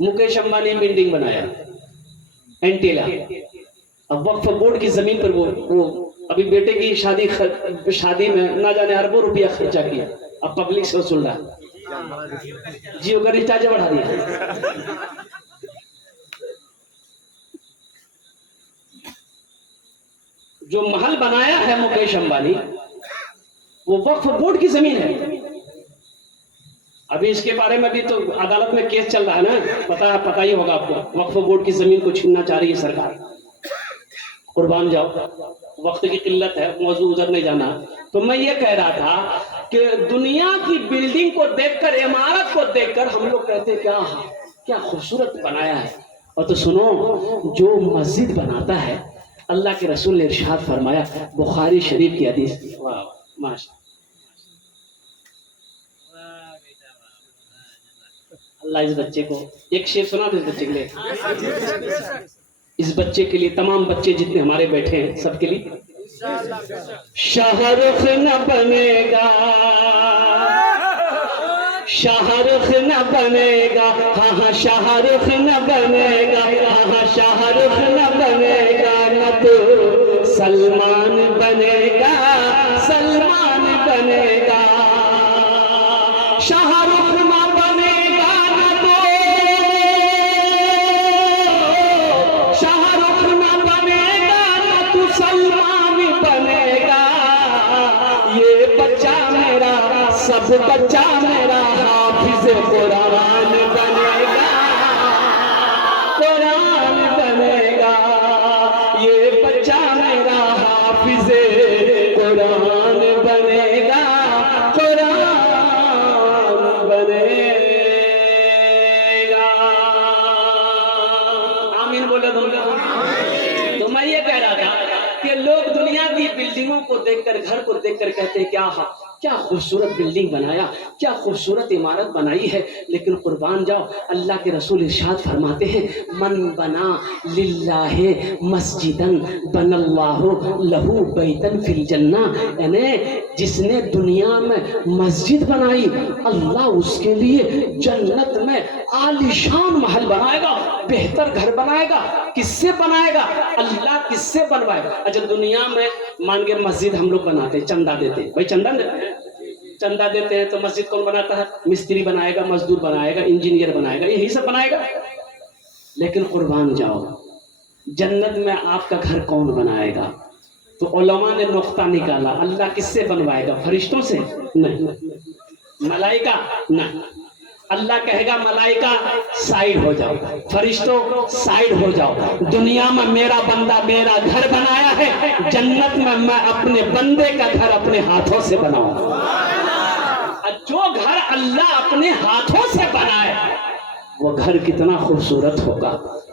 Mukesh Ambani building बनाया एंटीला, अब वक्फ board की जमीन पर वो अभी बेटे की शादी में ना जाने अरबों रुपया खर्चा किया, अब पब्लिक से वसूल रहा, जियो का रिचार्ज बढ़ा दिया। जो महल बनाया है मुकेश अंबानी वो वक्फ बोर्ड की जमीन है। अभी इसके बारे में भी तो अदालत में केस चल रहा है ना, पता ही होगा आपको, वक्फ बोर्ड की जमीन को छीनना चाह रही है सरकार। कुर्बान जाओ, वक्त की किल्लत है, मौजूद उधर नहीं जाना। तो मैं ये कह रहा था कि दुनिया की बिल्डिंग को देखकर, इमारत को देखकर हम लोग कहते क्या खूबसूरत बनाया है। और तो सुनो, जो मस्जिद बनाता है, अल्लाह के रसूल ने इरशाद फरमाया, बुखारी शरीफ की हदीस, वाह माशा अल्लाह, इस बच्चे को एक शेर सुना दो, इस बच्चे के लिए, इस बच्चे के लिए, तमाम बच्चे जितने हमारे बैठे हैं सबके लिए। शाहरुख न बनेगा, शाहरुख न बनेगा, हाँ शाहरुख न बनेगा, हाँ शाहरुख न बनेगा, न तो सलमान बनेगा, सलमान बनेगा। शाहरुख न बनेगा, न तो शाहरुख न बनेगा, न तो सलमान बनेगा। ये बच्चा मेरा, सब बच्चा मेरा हाफिज कुरान बनेगा, कुरान बनेगा। ये बच्चा मेरा हाफिज कुरान बनेगा, कुरान बनेगा। आमीन बोले तुम लोग। तो मैं ये कह रहा था कि लोग दुनिया की बिल्डिंगों को देखकर, घर को देखकर कहते हैं क्या खूबसूरत बिल्डिंग बनाया, क्या खूबसूरत इमारत बनाई है। लेकिन कुर्बान जाओ, अल्लाह के रसूल इरशाद फरमाते हैं, मन बना लिल्लाहि मस्जिदन बनल्लाहु लहू बैतन फिल जन्ना। यानी जिसने दुनिया में मस्जिद बनाई, अल्लाह उसके लिए जन्नत में आलीशान महल बनाएगा, बेहतर घर बनाएगा। किससे बनाएगा? अल्लाह किससे बनवाएगा? अच्छा, दुनिया में मान के मस्जिद हम लोग बनाते हैं, चंदा देते हैं, भाई चंदा देते हैं तो मस्जिद कौन बनाता है? मिस्त्री बनाएगा, मजदूर बनाएगा, इंजीनियर बनाएगा, यही सब बनाएगा। लेकिन कुर्बान जाओ, जन्नत में आपका घर कौन बनाएगा? तो उलमा ने नुक्ता निकाला, अल्लाह किससे बनवाएगा? फरिश्तों से? नहीं। मलाइका? नहीं। अल्लाह कहेगा मलाइका साइड हो जाओ, फरिश्तों साइड हो जाओ। दुनिया में मेरा बंदा मेरा घर बनाया है, जन्नत में मैं अपने बंदे का घर अपने हाथों से बनाऊंगा। जो घर अल्लाह अपने हाथों से बनाए, वो घर कितना खूबसूरत होगा,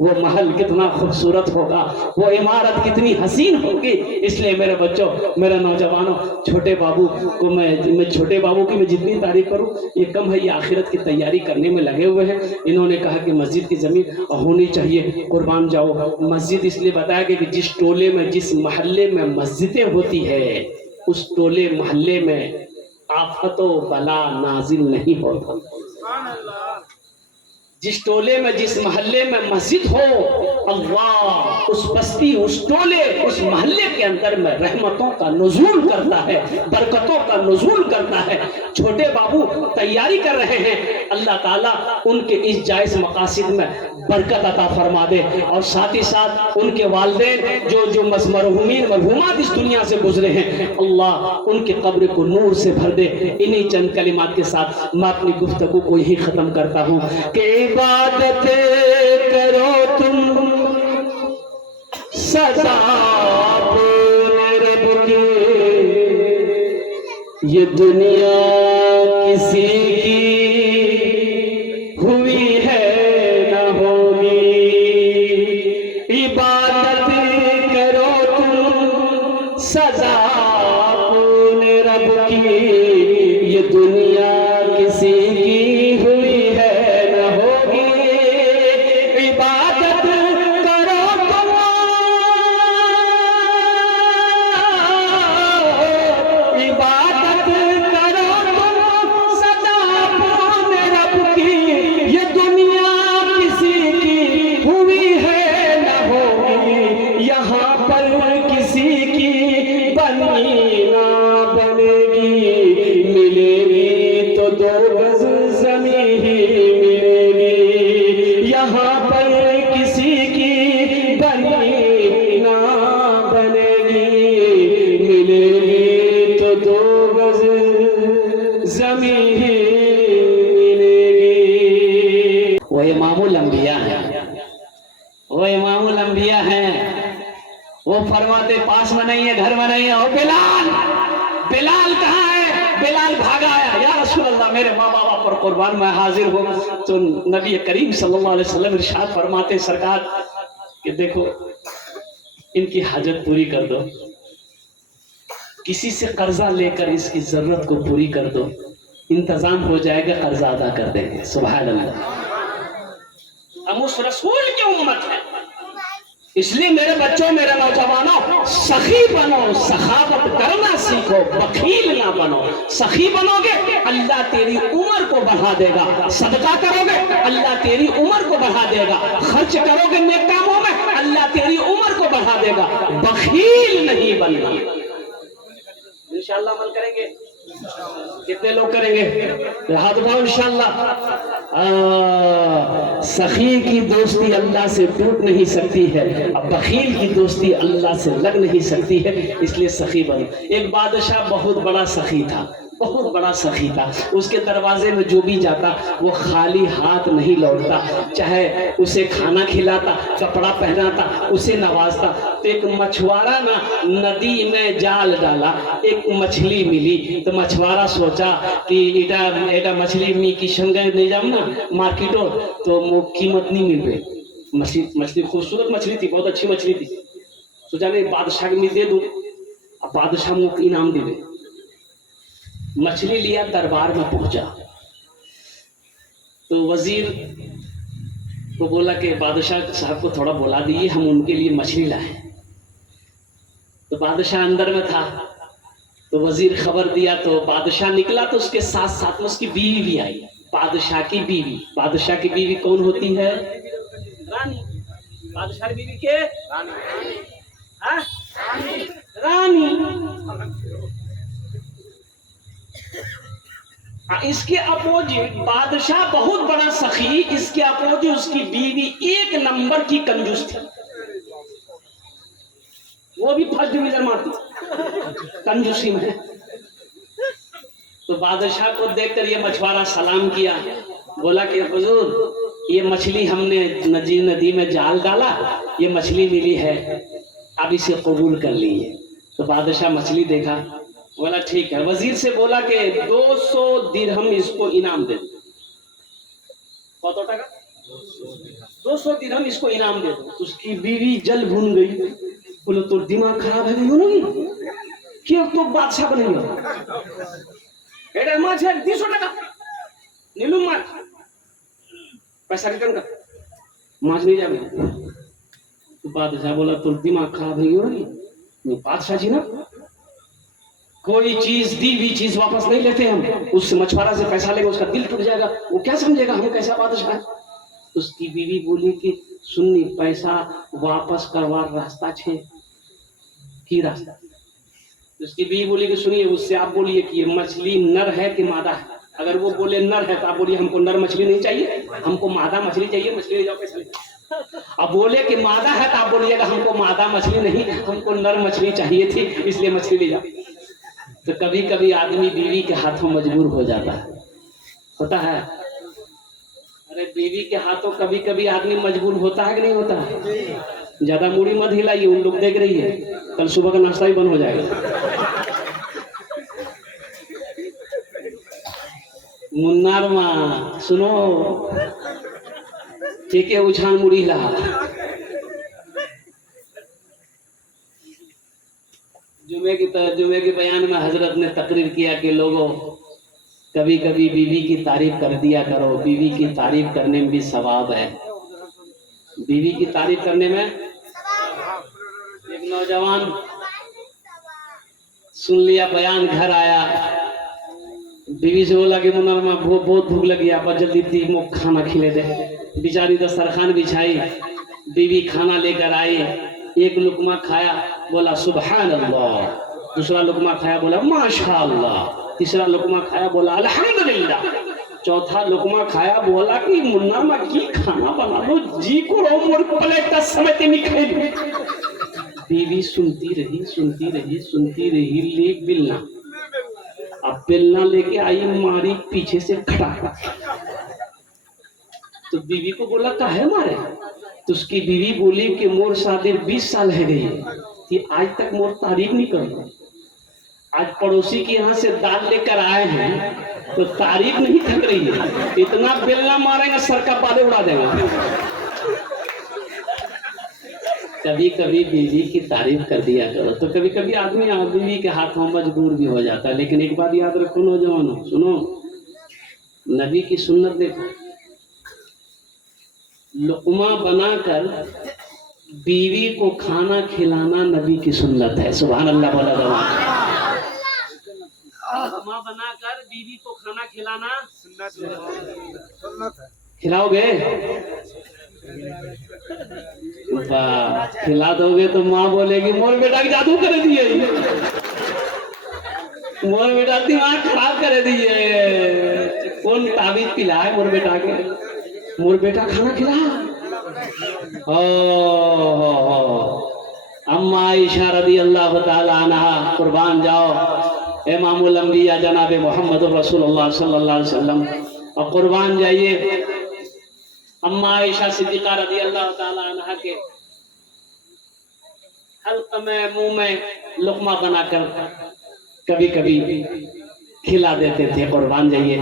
वो महल कितना खूबसूरत होगा, वो इमारत कितनी हसीन होगी। इसलिए मेरे बच्चों, मेरे नौजवानों, छोटे बाबू को मैं छोटे बाबू की मैं जितनी तारीफ करूं ये कम है। ये आखिरत की तैयारी करने में लगे हुए हैं। इन्होंने कहा कि मस्जिद की जमीन होनी चाहिए। कुर्बान जाओ, मस्जिद इसलिए बताया गया कि जिस टोले में, जिस मोहल्ले में मस्जिदें होती है, उस टोले मोहल्ले में आफतो बला नाजिल नहीं होता। जिस टोले में, जिस मोहल्ले में मस्जिद हो, अल्लाह उस बस्ती, उस टोले, उस मोहल्ले के अंदर में रहमतों का नुज़ूल करता है, बरकतों का नुज़ूल करता है। छोटे बाबू तैयारी कर रहे हैं, अल्लाह ताला उनके इस जायज़ मकासिद में बरकत अता फरमा दे। और साथ ही साथ उनके वालिदैन जो मरहूमीन मरहूमात इस दुनिया से गुजरे हैं, अल्लाह उनके कब्र को नूर से भर दे। इन्हीं चंद कलिमात के साथ मैं अपनी गुफ्तगू को यही खत्म करता हूँ कि इबादत करो तुम सदा अपने रब की, ये दुनिया किसी की हुई है न होगी। इबादत करो तुम सदा अपने रब की, ये दुनिया किसी की हुई है न होगी। इबादत करो तुम, इबादत करो तुम सदा अपने रब की, ये दुनिया वो इमामुल अंबिया है, वो इमामुल अंबिया है। वो फरमाते पास में नहीं है, घर में नहीं है। ओ बिलाल, बिलाल कहाँ है? बिलाल भागा आया, या रसूल अल्लाह मेरे माँ बाप पर कुर्बान मैं हाजिर हूँ। तो नबी करीम सल्लल्लाहु अलैहि वसल्लम इरशाद फरमाते सरकार कि देखो इनकी हाजत पूरी कर दो, किसी से कर्जा लेकर इसकी जरूरत को पूरी कर दो, इंतजाम हो जाएगा, कर्जा अदा कर देंगे। सुभान अल्लाह। हम उस रसूल की उम्मत है, इसलिए मेरे बच्चों, मेरे नौजवानों, सखी बनो, सखावत करना सीखो, बखील ना बनो। सखी बनोगे अल्लाह तेरी उम्र को बढ़ा देगा, सदका करोगे अल्लाह तेरी उम्र को बढ़ा देगा, खर्च करोगे नेक कामों में अल्लाह तेरी उम्र को बढ़ा देगा। बखील नहीं बनना। इंशाअल्लाह अमल करेंगे। कितने लोग करेंगे? हाथ उठाओ इंशाअल्लाह। सखी की दोस्ती अल्लाह से टूट नहीं सकती है, अब बखील की दोस्ती अल्लाह से लग नहीं सकती है, इसलिए सखी बनो। एक बादशाह बहुत बड़ा सखी था, बहुत बड़ा सखी था। उसके दरवाजे में जो भी जाता वो खाली हाथ नहीं लौटता, चाहे उसे खाना खिलाता, कपड़ा पहनाता, उसे नवाजता। तो एक मछुआरा ना नदी में जाल डाला, एक मछली मिली। तो मछुआरा सोचा कि एटा मछली मी की संगे नहीं जाऊँ ना मार्केटो तो वो कीमत नहीं मिल पाई। मछली खूबसूरत मछली थी, बहुत अच्छी मछली थी। सोचा नहीं बादशाह में दे दूं, अब बादशाह मुझे इनाम दे दे। मछली लिया, दरबार में पहुंचा तो वजीर को बोला कि बादशाह साहब को थोड़ा बुला दिए, हम उनके लिए मछली लाए। तो बादशाह अंदर में था, तो वजीर खबर दिया, तो बादशाह निकला तो उसके साथ साथ में उसकी बीवी भी आई। बादशाह की बीवी, बादशाह की बीवी कौन होती है? रानी। बादशाह की बीवी के रानी, रानी। इसके अपोजिट बादशाह बहुत बड़ा सखी, इसके अपोजिट उसकी बीवी एक नंबर की कंजूस थी, वो भी फर्स्ट डिवीजन मारती कंजूसी में। तो बादशाह को देखकर ये मछुआरा सलाम किया, बोला कि हुजूर ये मछली हमने नदी में जाल डाला, ये मछली मिली है, अब इसे कबूल कर लीजिए। तो बादशाह मछली देखा, बोला ठीक है। वजीर से बोला कि 200 दिरहम इसको इनाम दे दो। कत टाका? 200 दिरहम इसको इनाम दे दो। उसकी बीवी जल भून गई, बोले तो दिमाग खराब है नहीं क्यों तो बादशाह बनेगा? एटा माछ है 200 टाका नीलू माछ, पैसा रिटर्न कर, माछ नहीं जाए। तो बादशाह बोला तो दिमाग खराब है नहीं, बादशाह जी ना कोई चीज दी हुई चीज वापस नहीं लेते हम। उस मछुआरा से पैसा लेंगे उसका दिल टूट जाएगा, वो क्या समझेगा हम कैसा बादशाह है। उसकी बीवी बोली कि सुननी पैसा वापस करवा रास्ता छे की रास्ता। उसकी बीवी बोली कि सुनिए उससे आप बोलिए कि ये मछली नर है कि मादा है। अगर वो बोले नर है तो आप बोलिए हमको नर मछली नहीं चाहिए, हमको मादा मछली चाहिए, मछली ले जाओ पैसा ले जाओ। अब बोले कि मादा है तो आप बोलिएगा हमको मादा मछली नहीं, हमको नर मछली चाहिए थी इसलिए मछली ले जाओ। तो कभी कभी आदमी बीवी के हाथों मजबूर हो जाता है, होता है। अरे बीवी के हाथों कभी कभी आदमी मजबूर होता है कि नहीं होता है? ज्यादा मूड़ी मत हिलाइए, उन लोग देख रही है, कल सुबह का नाश्ता ही बंद हो जाएगा। मुन्नार माँ सुनो, ठीक है, उछान मुड़ी हिला। जुमे के बयान में हजरत ने तकरीर किया कि लोगों कभी कभी बीवी की तारीफ कर दिया करो, बीवी की तारीफ करने में भी सवाब है। बीवी की तारीफ करने में एक नौजवान सुन लिया बयान, घर आया, बीवी से बोला कि मुन्ना माँ बहुत भूख लगी, आप जल्दी तीन खाना खिले दे। बेचारी दस्तरखान बिछाई, बीवी खाना लेकर आई, एक लुकमा खाया, बोला सुभान अल्लाह, दूसरा लुकमा खाया, बोला माशाअल्लाह, तीसरा लुकमा खाया, बोला अल्हम्दुलिल्लाह, चौथा लुकमा खाया, बोला कि मुन्ना माँ की खाना बना लो, जी को रो मोर प्लेट का समय ते निकले। बीवी सुनती रही सुनती रही सुनती रही, ले बिलना, अब बेलना लेके आई, मारी पीछे से खटा, तो बीवी को बोला काहे मारे? तो उसकी बीवी बोली कि मोर शादी 20 साल है गई कि आज तक मोर तारीफ नहीं कर। आज पड़ोसी के यहाँ से दाल लेकर आए हैं तो तारीफ नहीं थक रही है, इतना बेलना मारेंगे सर का बाले उड़ा देंगे। कभी कभी बीवी की तारीफ कर दिया करो। तो कभी कभी आदमी बीवी के हाथों मजबूर भी हो जाता है। लेकिन एक बात याद रखो नौजवानों, सुनो, नबी की सुन्नत देखो, लुक़मा बनाकर बीवी को खाना खिलाना नबी की सुन्नत है। सुभान अल्लाह बोला जवान। लुक़मा बनाकर बीवी को खाना खिलाना सुन्नत है। खिलाओगे? वाह, खिला दोगे तो माँ बोलेगी मोर बेटा की जादू कर दिए, मोर बेटा दिमाग खराब कर दिए, कौन ताबीज पिलाए मोर बेटा के, मोर बेटा खाना खिला। अम्मा आयशा रज़ी अल्लाह ताला अन्हा, कुर्बान जाओ इमामुल अंबिया जनाब मोहम्मद रसूलुल्लाह सल्लल्लाहु अलैहि वसल्लम, और कुर्बान जाइए अम्मा आयशा सिद्दीक़ा रज़ी अल्लाह ताला अन्हा के हल्क़ में मुंह में लुक़मा बनाकर कभी कभी खिला देते थे। कुर्बान जाइए।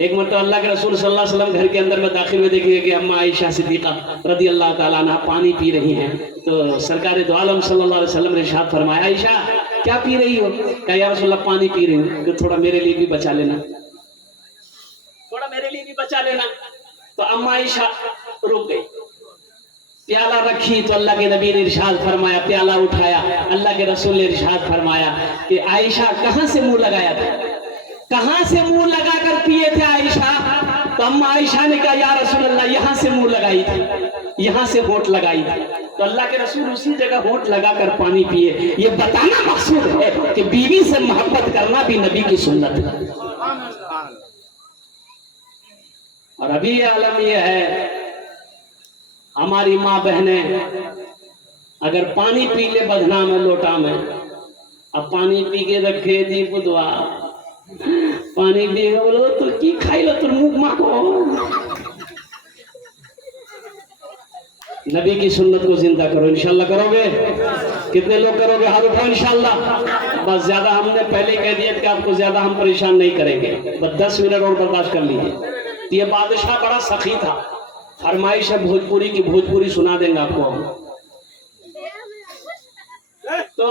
एक मरतबा अल्लाह के रसूल सल्लल्लाहु अलैहि वसल्लम घर के अंदर में दाखिल हुए, देखिए कि अम्मा आयशा सिद्दीक़ा रज़ी अल्लाह ताला अन्हा पानी पी रही हैं। तो सरकार दो आलम सल्लल्लाहु अलैहि वसल्लम ने इरशाद फरमाया, आयशा क्या पी रही हो? कहा या रसूलल्लाह पानी पी रही हूँ। कि थोड़ा मेरे लिए भी बचा लेना, थोड़ा मेरे लिए भी बचा लेना। तो अम्मा आयशा रुक गई, प्याला रखी तो अल्लाह के नबी ने इरशाद फरमाया, प्याला उठाया, अल्लाह के रसूल ने इरशाद फरमाया कि आयशा कहां से मुंह लगाया था, कहां से मुंह लगाकर पिए थे आयशा? तो अम्मा आयशा ने कहा या रसूल अल्लाह यहां से मुंह लगाई थी, यहां से होंठ लगाई थी। तो अल्लाह के रसूल उसी जगह होंठ लगाकर पानी पिए। ये बताना मकसूद है कि बीवी से मोहब्बत करना भी नबी की सुन्नत है। और अभी आलम यह है, हमारी माँ बहने अगर पानी पी ले बधना में लोटा में, अब पानी पी के रखे दी बुधवा, पानी पी के बोलो तो की खाई लो, तुम मुंह माँ को। नबी की सुन्नत को जिंदा करो, इंशाल्लाह करोगे? कितने लोग करोगे? हाथ उठाओ इंशाल्लाह। बस ज्यादा हमने पहले कह दिया कि आपको ज्यादा हम परेशान नहीं करेंगे, बस 10 मिनट और बर्दाश्त कर लीजिए। ये बादशाह बड़ा सखी था, फरमाइश है भोजपुरी की, भोजपुरी सुना देंगे आपको। तो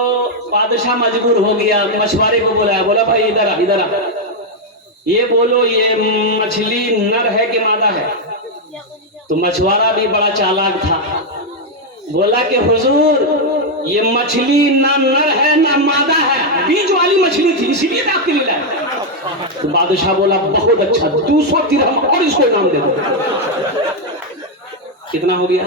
बादशाह मजबूर हो गया, मछुआरे को बुलाया, बोला भाई इधर आ, इधर आ, ये बोलो ये मछली नर है कि मादा है? तो मछुआरा भी बड़ा चालाक था, बोला कि हुजूर ये मछली ना नर है ना मादा है, बीच वाली मछली थी इसीलिए आपके लिए लाया। तो बादशाह बोला बहुत अच्छा, 200 दिरहम और इसको नाम दे दो। कितना हो गया?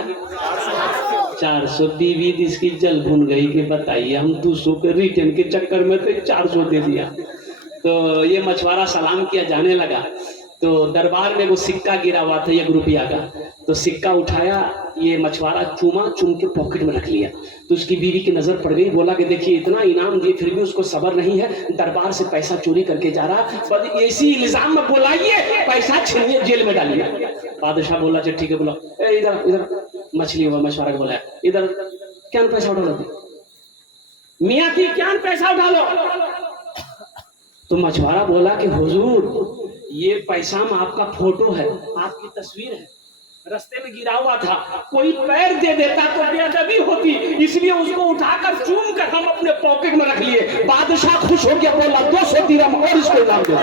400। बीवी इसकी जल भून गई कि बताइए हम 200 के रिटर्न के चक्कर में तो 400 दे दिया। तो ये मछुआरा सलाम किया, जाने लगा। तो दरबार में वो सिक्का गिरा हुआ था 1 रुपया का, तो सिक्का उठाया, ये मछुआरा चूमा, चूम के पॉकेट में रख लिया। तो उसकी बीवी की नजर पड़ गई, बोला कि देखिए इतना इनाम दिए फिर भी उसको सब्र नहीं है, दरबार से पैसा चोरी करके जा रहा, पर इसी इल्जाम में बुलाइए, पैसा छीनिए, जेल में डालिए। बादशाह बोला अच्छा ठीक है, बोला इधर इधर मछली हुआ। मछुआरा को बोला इधर क्या पैसा उठा लो, मियाँ की क्या पैसा उठा लो। तो मछुआरा बोला कि हुजूर ये पैसा में आपका फोटो है, आपकी तस्वीर है, रास्ते में गिरा हुआ था, कोई पैर दे देता तो बेअदबी होती, इसलिए उसको उठाकर चूम कर हम अपने पॉकेट में रख लिए। बादशाह खुश हो गया, बोला 200 दिरहम और इसको इनाम दे दो।